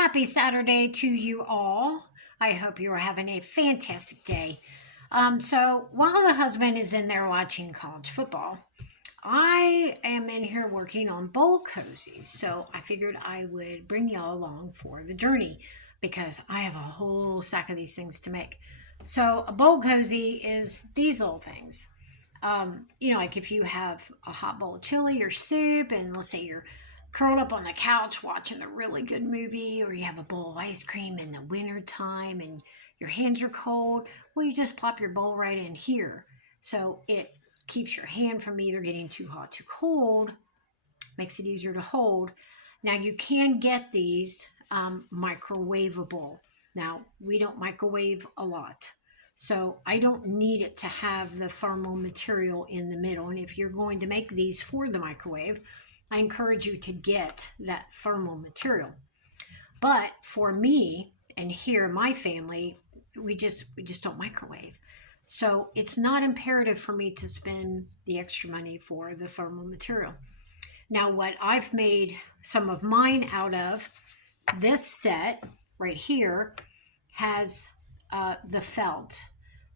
Happy Saturday to you all. I hope you are having a fantastic day. So while the husband is in there watching college football, I am in here working on bowl cozies. So I figured I would bring y'all along for the journey because I have a whole stack of these things to make. So a bowl cozy is these little things. Like if you have a hot bowl of chili or soup, and let's say you're curled up on the couch watching a really good movie, or you have a bowl of ice cream in the winter time and your hands are cold, well, you just plop your bowl right in here. So it keeps your hand from either getting too hot, too cold, makes it easier to hold. Now, you can get these microwavable. Now, we don't microwave a lot. So I don't need it to have the thermal material in the middle. And if you're going to make these for the microwave, I encourage you to get that thermal material. But for me and here in my family, we just don't microwave. So it's not imperative for me to spend the extra money for the thermal material. Now, what I've made some of mine out of, this set right here has the felt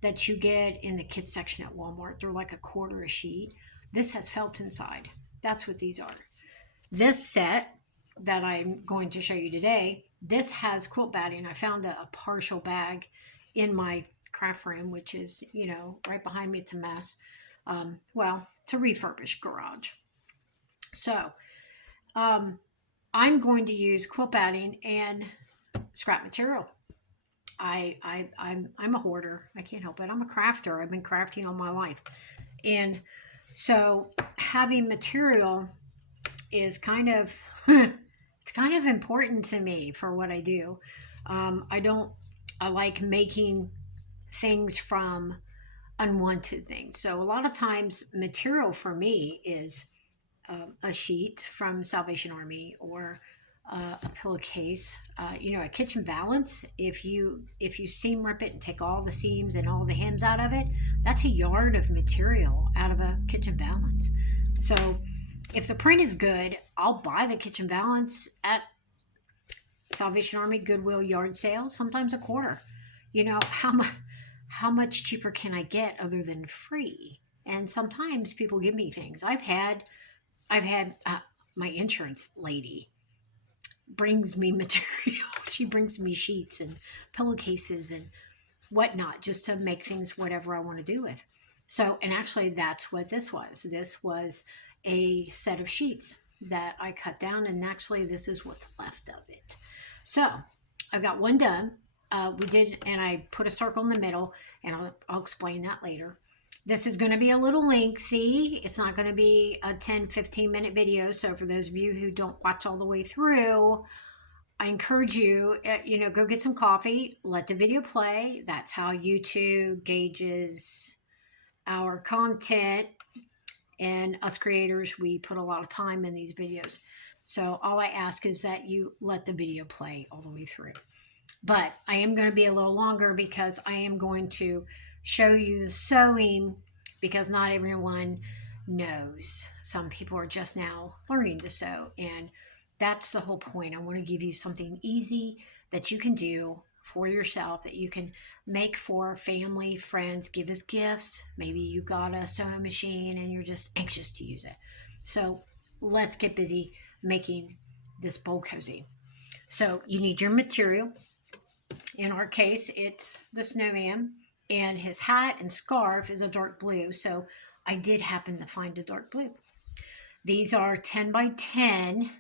that you get in the kids section at Walmart. They're like a quarter a sheet. This has felt inside. That's what these are. This set that I'm going to show you today, this has quilt batting. I found a partial bag in my craft room, which is, right behind me. It's a mess. It's a refurbished garage. So I'm going to use quilt batting and scrap material. I'm a hoarder. I can't help it. I'm a crafter. I've been crafting all my life, and so having material is kind of it's kind of important to me for what I do. I don't. I like making things from unwanted things. So a lot of times, material for me is a sheet from Salvation Army or a pillowcase. A kitchen valance. If you seam rip it and take all the seams and all the hems out of it, that's a yard of material out of a kitchen valance. So if the print is good, I'll buy the kitchen valance at Salvation Army, Goodwill, yard sale. Sometimes a quarter. How much cheaper can I get other than free? And sometimes people give me things. I've had my insurance lady brings me material. She brings me sheets and pillowcases and whatnot just to make things whatever I want to do with. So, and actually, that's what this was. This was a set of sheets that I cut down, and actually, this is what's left of it. So, I've got one done. We did, and I put a circle in the middle, and I'll explain that later. This is going to be a little lengthy. It's not going to be a 10-15 minute video. So, for those of you who don't watch all the way through, I encourage you, go get some coffee, let the video play. That's how YouTube gauges our content. And us creators, we put a lot of time in these videos. So all I ask is that you let the video play all the way through. But I am going to be a little longer because I am going to show you the sewing because not everyone knows. Some people are just now learning to sew, and that's the whole point. I want to give you something easy that you can do for yourself, that you can make for family, friends, give as gifts. Maybe you got a sewing machine and you're just anxious to use it. So let's get busy making this bowl cozy. So you need your material. In our case, it's the snowman, and his hat and scarf is a dark blue. So I did happen to find a dark blue. These are 10 by 10.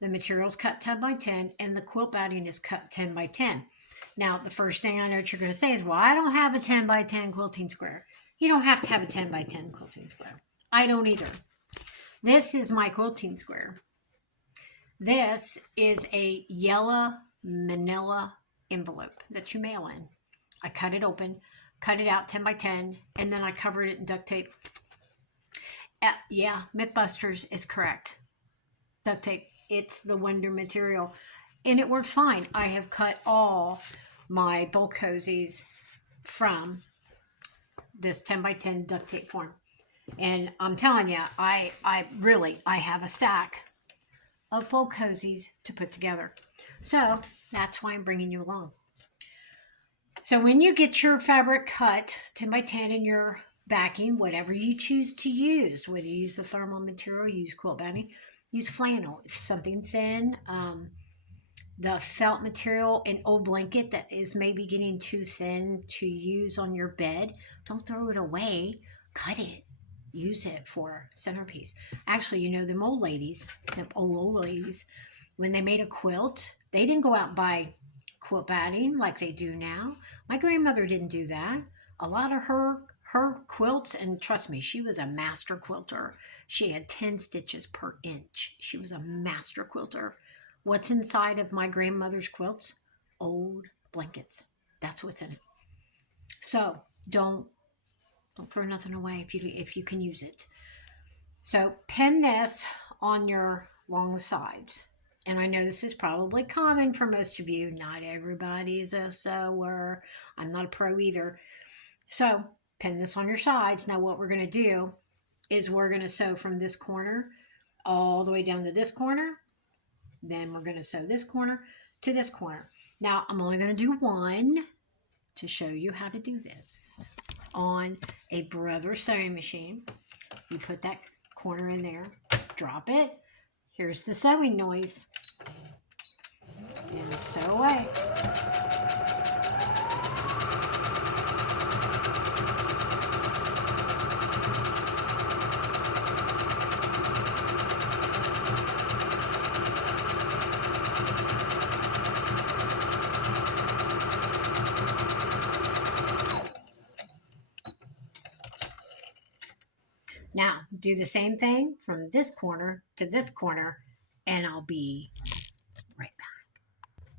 The material's cut 10 by 10, and the quilt batting is cut 10 by 10. Now, the first thing I know what you're going to say is, well, I don't have a 10 by 10 quilting square. You don't have to have a 10 by 10 quilting square. I don't either. This is my quilting square. This is a yellow manila envelope that you mail in. I cut it open, cut it out 10 by 10, and then I covered it in duct tape. Yeah, Mythbusters is correct. Duct tape. It's the Wonder material, and it works fine. I have cut all my bowl cozies from this 10 by 10 duct tape form. And I'm telling you, I have a stack of fold cozies to put together. So that's why I'm bringing you along. So when you get your fabric cut 10 by 10 in your backing, whatever you choose to use, whether you use the thermal material, use quilt batting, use flannel. It's something thin. The felt material, an old blanket that is maybe getting too thin to use on your bed, don't throw it away. Cut it. Use it for centerpiece. Actually, them old ladies, when they made a quilt, they didn't go out and buy quilt batting like they do now. My grandmother didn't do that. A lot of her quilts, and trust me, she was a master quilter. She had 10 stitches per inch. She was a master quilter. What's inside of my grandmother's quilts? Old blankets. That's what's in it. So don't throw nothing away if you can use it. So pin this on your long sides. And I know this is probably common for most of you. Not everybody is a sewer. I'm not a pro either. So pin this on your sides. Now what we're going to do is we're going to sew from this corner all the way down to this corner. Then we're going to sew this corner to this corner. Now I'm only going to do one to show you how to do this. On a Brother sewing machine, you put that corner in there, drop it. Here's the sewing noise. And sew away. Now, do the same thing from this corner to this corner, and I'll be right back.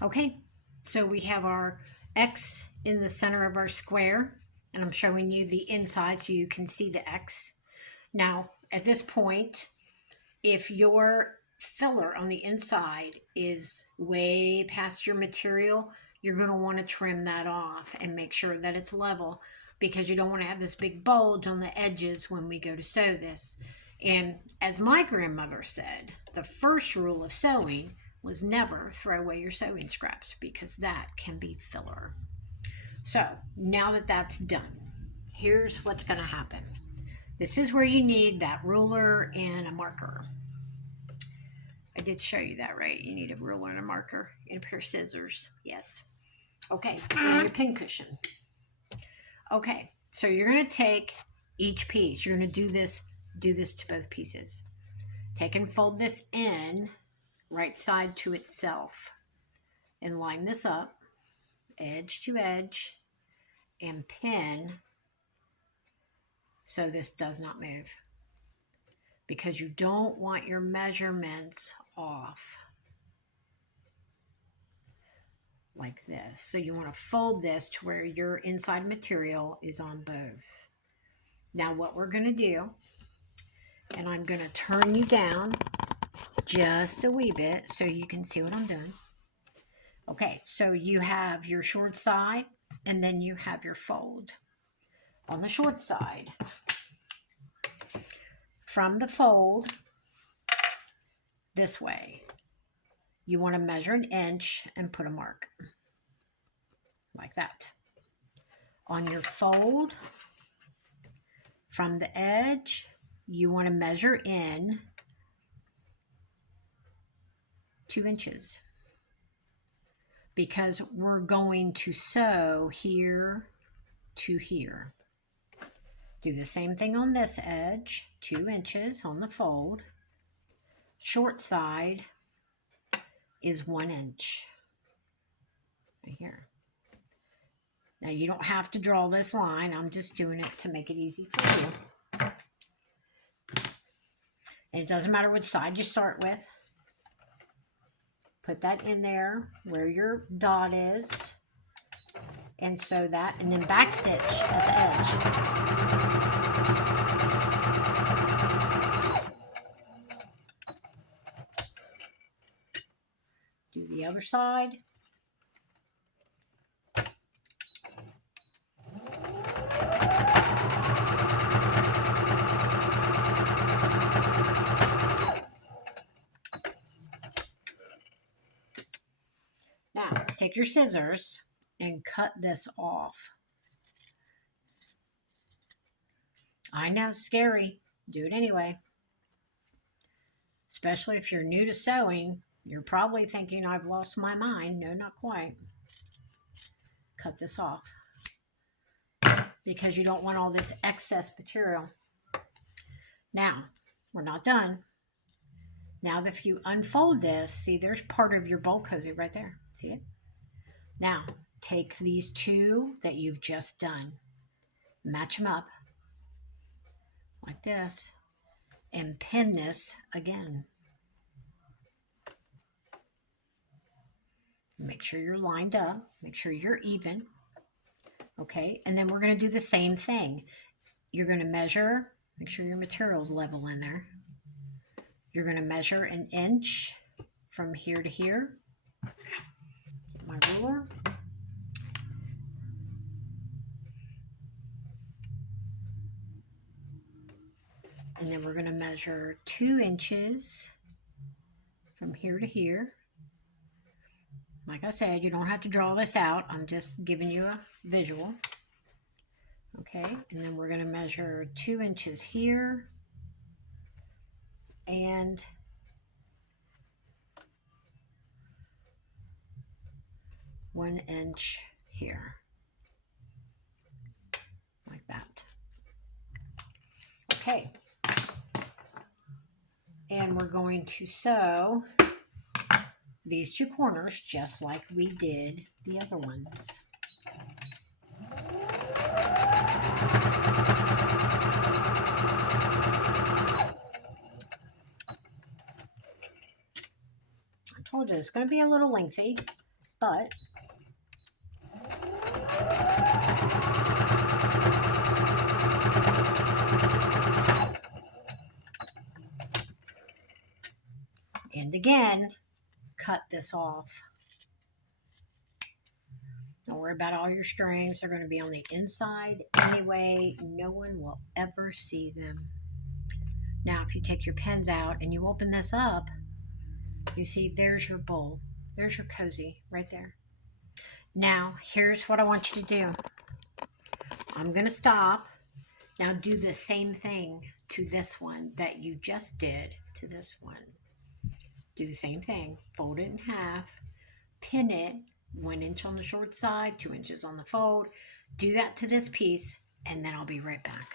Okay, so we have our X in the center of our square, and I'm showing you the inside so you can see the X. Now, at this point, if your filler on the inside is way past your material, you're going to want to trim that off and make sure that it's level, because you don't want to have this big bulge on the edges when we go to sew this. And as my grandmother said, the first rule of sewing was never throw away your sewing scraps, because that can be filler. So now that that's done, here's what's going to happen. This is where you need that ruler and a marker. I did show you that, right? You need a ruler and a marker and a pair of scissors. Yes. Okay, and your pin cushion. Okay, so you're going to take each piece. You're going to do this to both pieces. Take and fold this in right side to itself and line this up edge to edge and pin so this does not move, because you don't want your measurements off like this. So you want to fold this to where your inside material is on both. Now what we're going to do, and I'm going to turn you down just a wee bit so you can see what I'm doing. Okay, so you have your short side and then you have your fold. On the short side, from the fold this way, you want to measure an inch and put a mark like that. On your fold, from the edge, you want to measure in 2 inches, because we're going to sew here to here. Do the same thing on this edge, 2 inches on the fold. Short side is 1 inch right here. Now you don't have to draw this line. I'm just doing it to make it easy for you. And it doesn't matter which side you start with. Put that in there where your dot is and sew that, and then backstitch at the edge. Do the other side. take your scissors and cut this off. I know, scary. Do it anyway. Especially if you're new to sewing, you're probably thinking, I've lost my mind. No, not quite. Cut this off because you don't want all this excess material. Now, we're not done. Now, if you unfold this, see, there's part of your bowl cozy right there. See it? Now, take these two that you've just done, match them up like this, and pin this again. Make sure you're lined up. Make sure you're even. Okay, and then we're going to do the same thing. You're going to measure, make sure your material's level in there. You're going to measure an inch from here to here. Get my ruler. And then we're going to measure 2 inches from here to here. Like I said, you don't have to draw this out. I'm just giving you a visual. Okay, and then we're going to measure 2 inches here and one inch here, like that. Okay, and we're going to sew these 2 corners just like we did the other ones. I told you it's going to be a little lengthy, but and again, cut this off. Don't worry about all your strings. They're going to be on the inside anyway. No one will ever see them. Now, if you take your pins out and you open this up, you see there's your bowl. There's your cozy right there. Now, here's what I want you to do. I'm going to stop. Now do the same thing to this one that you just did to this one. Do the same thing. Fold it in half. Pin it 1 inch on the short side, 2 inches on the fold. Do that to this piece, and then I'll be right back.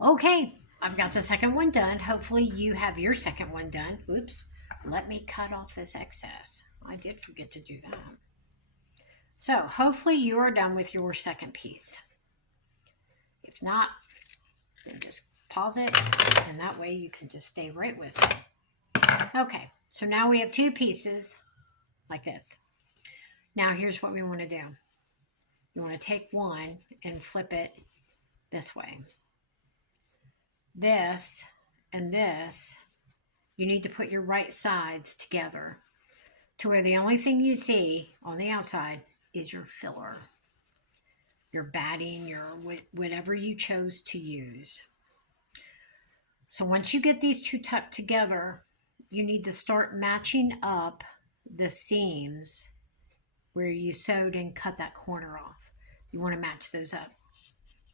Okay, I've got the second one done. Hopefully you have your second one done. Oops, let me cut off this excess. I did forget to do that. So hopefully you are done with your second piece. If not, then just pause it, and that way you can just stay right with it. Okay, so now we have 2 pieces like this. Now here's what we want to do. You want to take one and flip it this way. This and this, you need to put your right sides together to where the only thing you see on the outside is your filler, your batting, your whatever you chose to use. So once you get these 2 tucked together, you need to start matching up the seams where you sewed and cut that corner off. You want to match those up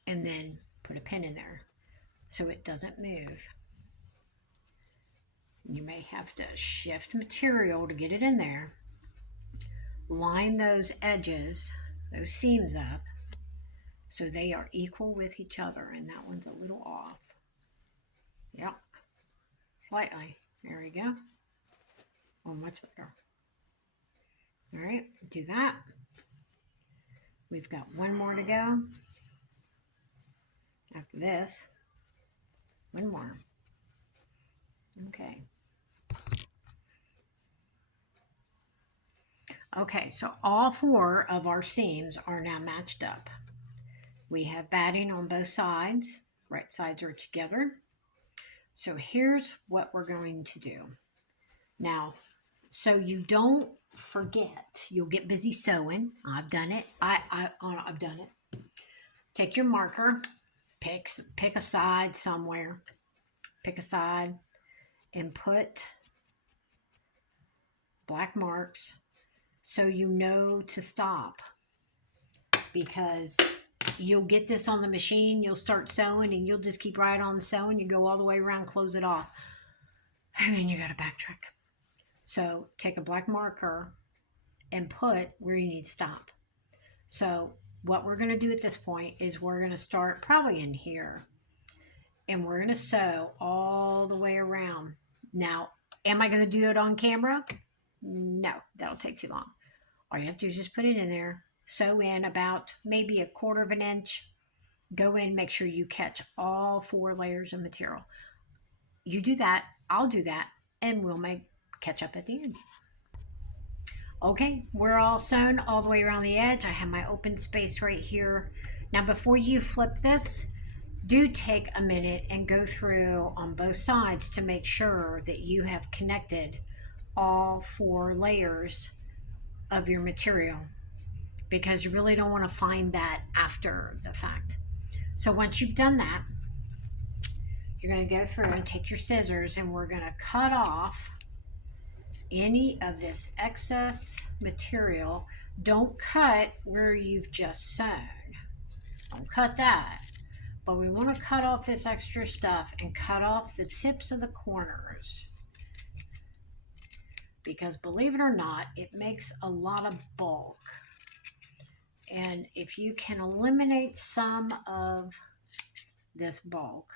and then put a pin in there so it doesn't move. You may have to shift material to get it in there. Line those edges, those seams up, so they are equal with each other, and that one's a little off. Yep, slightly. There we go. Oh, much better. All right, do that. We've got one more to go. After this, one more. Okay. Okay, so all 4 of our seams are now matched up. We have batting on both sides. Right sides are together. So here's what we're going to do. Now, so you don't forget, you'll get busy sewing. I've done it. I've done it. Take your marker, pick a side somewhere. Pick a side and put black marks so you know to stop, because you'll get this on the machine, you'll start sewing, and you'll just keep right on sewing. You go all the way around, close it off, and then you got to backtrack. So take a black marker and put where you need to stop. So what we're going to do at this point is we're going to start probably in here, and we're going to sew all the way around. Now, am I going to do it on camera? No, that'll take too long. All you have to do is just put it in there, sew in about maybe a quarter of an inch, go in, make sure you catch all 4 layers of material. You do that, I'll do that, and we'll catch up at the end. Okay, we're all sewn all the way around the edge. I have my open space right here. Now, before you flip this, do take a minute and go through on both sides to make sure that you have connected all 4 layers of your material, because you really don't want to find that after the fact. So once you've done that, you're going to go through and take your scissors, and we're going to cut off any of this excess material. Don't cut where you've just sewn. Don't cut that. But we want to cut off this extra stuff and cut off the tips of the corners, because believe it or not, it makes a lot of bulk. And if you can eliminate some of this bulk,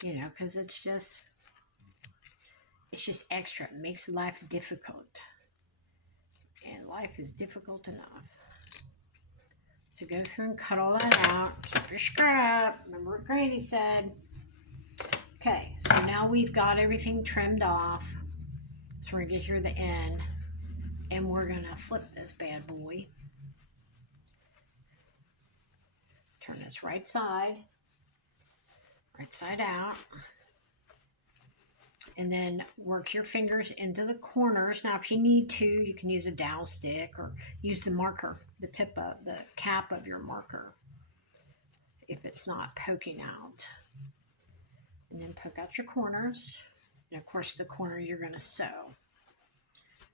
because it's just extra. It makes life difficult. And life is difficult enough. So go through and cut all that out. Keep your scrap. Remember what Granny said. Okay, so now we've got everything trimmed off. So we're going to get here to the end. And we're going to flip this bad boy. Turn this right side out. And then work your fingers into the corners. Now, if you need to, you can use a dowel stick or use the marker, the tip of the cap of your marker, if it's not poking out. And then poke out your corners. And of course, the corner you're going to sew.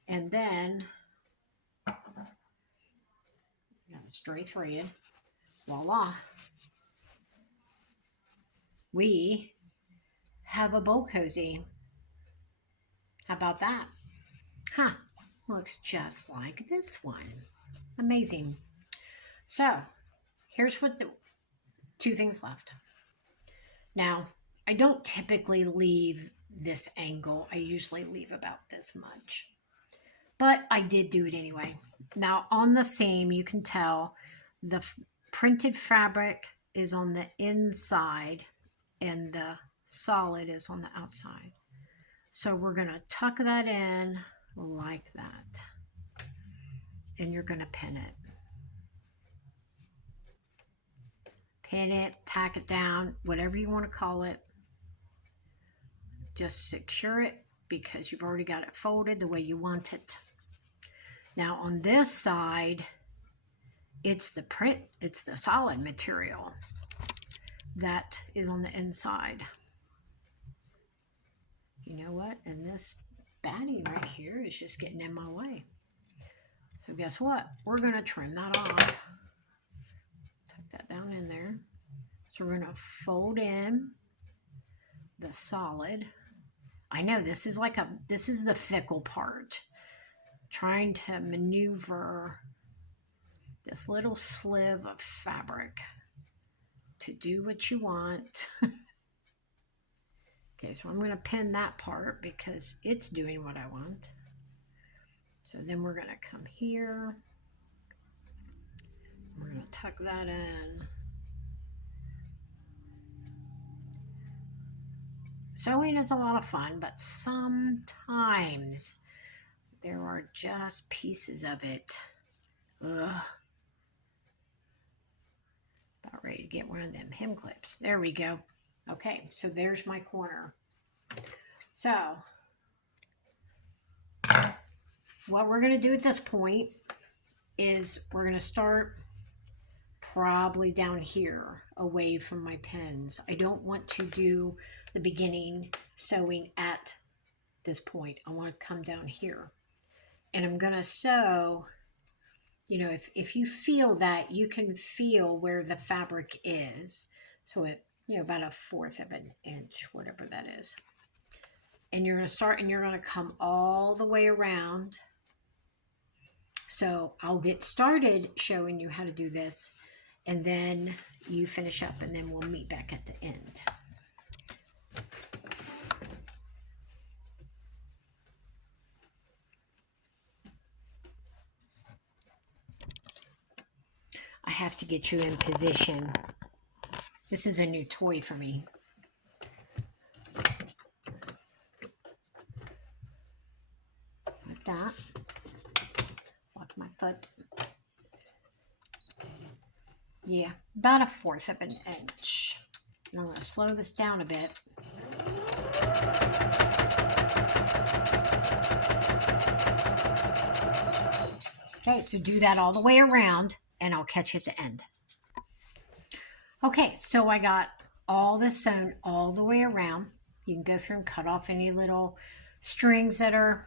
And then, got a straight thread. Voila. We have a bowl cozy. How about that? Huh, looks just like this one. Amazing. So, here's what the 2 things left. Now, I don't typically leave this angle. I usually leave about this much. But I did do it anyway. Now, on the seam, you can tell the printed fabric is on the inside and the solid is on the outside. So we're going to tuck that in like that. And you're going to pin it. Pin it, tack it down, whatever you want to call it. Just secure it, because you've already got it folded the way you want it. Now on this side, it's the solid material that is on the inside. You know what? And this batting right here is just getting in my way. So guess what? We're going to trim that off. Tuck that down in there. So we're going to fold in the solid. I know this is the fickle part. Trying to maneuver this little slive of fabric to do what you want. Okay, so I'm going to pin that part because it's doing what I want. So then we're going to come here. We're going to tuck that in. Sewing is a lot of fun, but sometimes there are just pieces of it. Ugh. About ready to get one of them hem clips. There we go. Okay, so there's my corner. So, what we're going to do at this point is we're going to start probably down here away from my pins. I don't want to do the beginning sewing at this point. I want to come down here. and I'm going to sew, if you feel that, you can feel where the fabric is. So about 1/4 of an inch, whatever that is. And you're going to start and you're going to come all the way around. So I'll get started showing you how to do this, and then you finish up, and then we'll meet back at the end. I have to get you in position. This is a new toy for me. Like that. Lock my foot. Yeah, about 1/4 of an inch. And I'm going to slow this down a bit. Okay, so do that all the way around, and I'll catch you at the end. Okay, so I got all this sewn all the way around. You can go through and cut off any little strings that are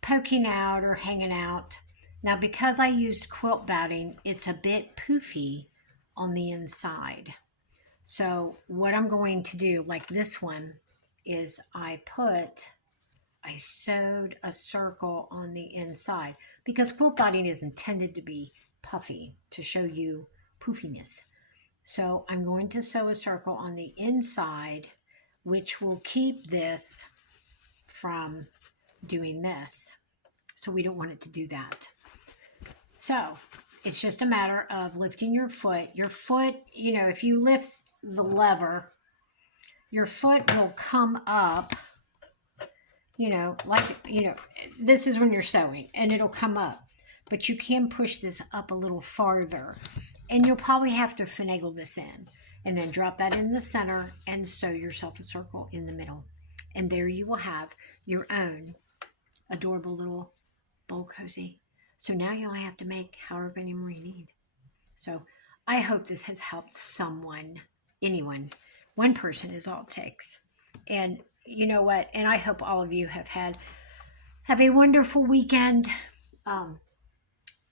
poking out or hanging out. Now, because I used quilt batting, it's a bit poofy on the inside. So what I'm going to do, like this one, is I sewed a circle on the inside, because quilt batting is intended to be puffy, to show you poofiness. So I'm going to sew a circle on the inside, which will keep this from doing this. So we don't want it to do that. So it's just a matter of lifting your foot. Your foot, if you lift the lever, your foot will come up, this is when you're sewing, and it'll come up. But you can push this up a little farther, and you'll probably have to finagle this in, and then drop that in the center and sew yourself a circle in the middle. And there you will have your own adorable little bowl cozy. So now you only have to make however many more you need. So I hope this has helped anyone. One person is all it takes. And you know what? And I hope all of you have a wonderful weekend, and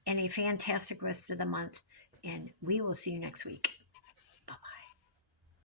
a fantastic rest of the month. And we will see you next week.